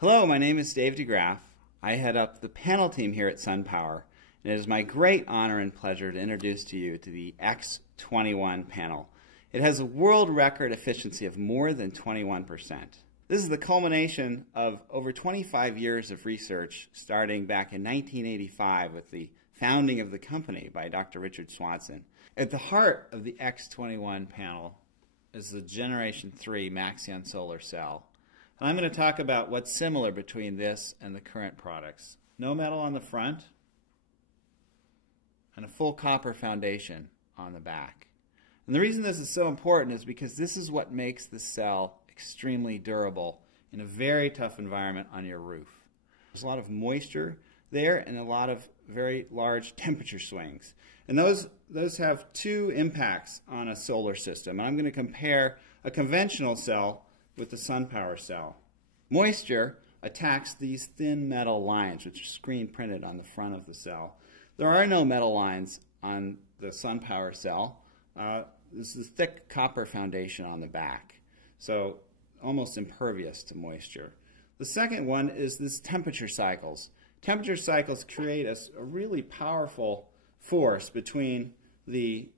Hello, my name is Dave DeGraff. I head up the panel team here at SunPower, and it is my great honor and pleasure to introduce to you to the X21 panel. It has a world record efficiency of more than 21%. This is the culmination of over 25 years of research starting back in 1985 with the founding of the company by Dr. Richard Swanson. At the heart of the X21 panel is the Generation 3 Maxeon solar cell. And I'm going to talk about what's similar between this and the current products. No metal on the front and a full copper foundation on the back. And the reason this is so important is because this is what makes the cell extremely durable in a very tough environment on your roof. There's a lot of moisture there and a lot of very large temperature swings. And those have two impacts on a solar system. And I'm going to compare a conventional cell with the SunPower cell. Moisture attacks these thin metal lines, which are screen printed on the front of the cell. There are no metal lines on the SunPower cell. This is a thick copper foundation on the back, so almost impervious to moisture. The second one is this temperature cycles. Temperature cycles create a really powerful force between the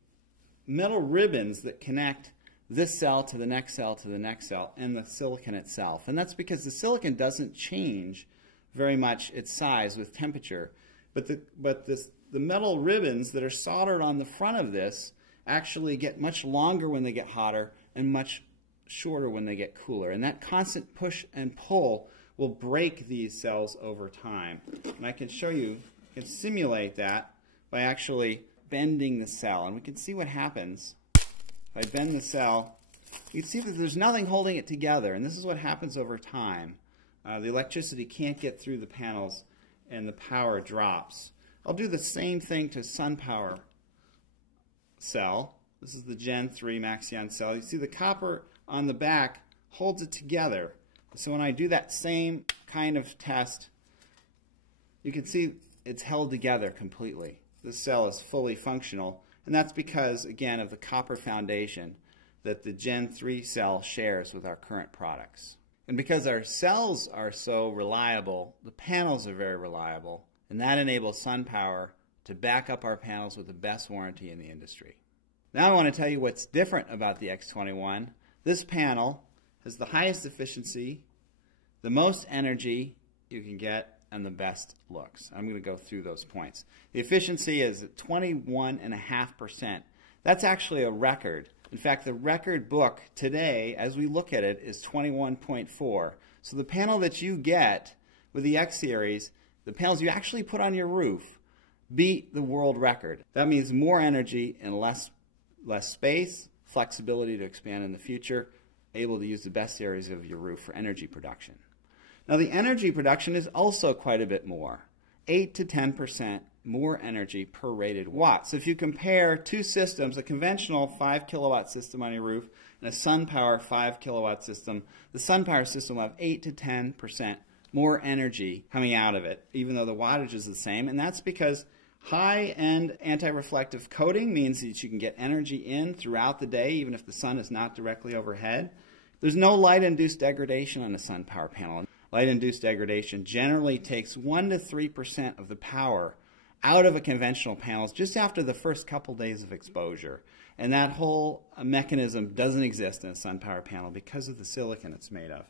metal ribbons that connect this cell to the next cell to the next cell and the silicon itself. And that's because the silicon doesn't change very much its size with temperature. But the metal ribbons that are soldered on the front of this actually get much longer when they get hotter and much shorter when they get cooler. And that constant push and pull will break these cells over time. And I can show you, I can simulate that by actually bending the cell. And we can see what happens. If I bend the cell, you can see that there's nothing holding it together, and this is what happens over time. The electricity can't get through the panels, and the power drops. I'll do the same thing to SunPower cell. This is the Gen 3 Maxeon cell. You see the copper on the back holds it together. So when I do that same kind of test, you can see it's held together completely. This cell is fully functional. And that's because, again, of the copper foundation that the Gen 3 cell shares with our current products. And because our cells are so reliable, the panels are very reliable, and that enables SunPower to back up our panels with the best warranty in the industry. Now I want to tell you what's different about the X21. This panel has the highest efficiency, the most energy you can get, and the best looks. I'm going to go through those points. The efficiency is at 21.5%. That's actually a record. In fact, the record book today, as we look at it, is 21.4. So the panel that you get with the X Series, the panels you actually put on your roof, beat the world record. That means more energy and less space, flexibility to expand in the future, able to use the best areas of your roof for energy production. Now the energy production is also quite a bit more, 8 to 10% more energy per rated watt. So if you compare two systems, a conventional 5 kilowatt system on your roof and a SunPower 5 kilowatt system, the SunPower system will have 8 to 10% more energy coming out of it, even though the wattage is the same. And that's because high-end anti-reflective coating means that you can get energy in throughout the day, even if the sun is not directly overhead. There's no light-induced degradation on a SunPower panel. Light-induced degradation generally takes 1 to 3% of the power out of a conventional panel just after the first couple days of exposure. And that whole mechanism doesn't exist in a SunPower panel because of the silicon it's made of.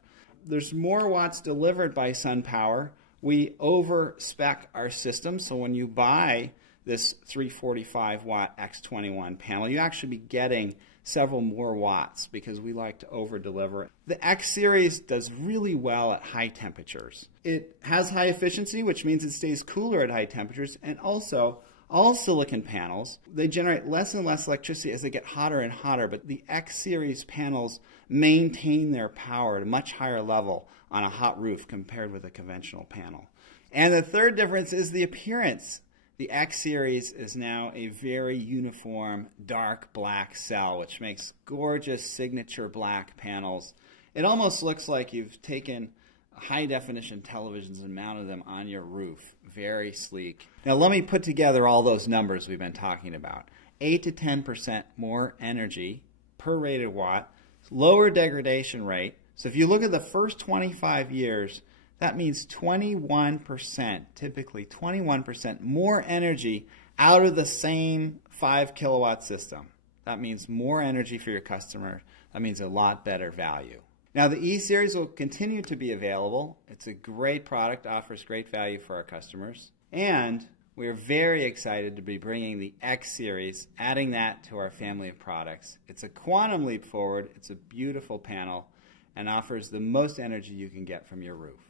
There's more watts delivered by SunPower. We over-spec our system, so when you buy this 345 watt X21 panel, you actually be getting several more watts because we like to over-deliver. The X Series does really well at high temperatures. It has high efficiency, which means it stays cooler at high temperatures, and also all silicon panels, they generate less and less electricity as they get hotter and hotter, but the X Series panels maintain their power at a much higher level on a hot roof compared with a conventional panel. And the third difference is the appearance. The X Series is now a very uniform dark black cell, which makes gorgeous signature black panels. It almost looks like you've taken high-definition televisions and mounted them on your roof. Very sleek. Now let me put together all those numbers we've been talking about. 8 to 10% more energy per rated watt, lower degradation rate. So if you look at the first 25 years That means 21%, typically 21% more energy out of the same 5 kilowatt system. That means more energy for your customer. That means a lot better value. Now the E Series will continue to be available. It's a great product, offers great value for our customers. And we're very excited to be bringing the X Series, adding that to our family of products. It's a quantum leap forward. It's a beautiful panel and offers the most energy you can get from your roof.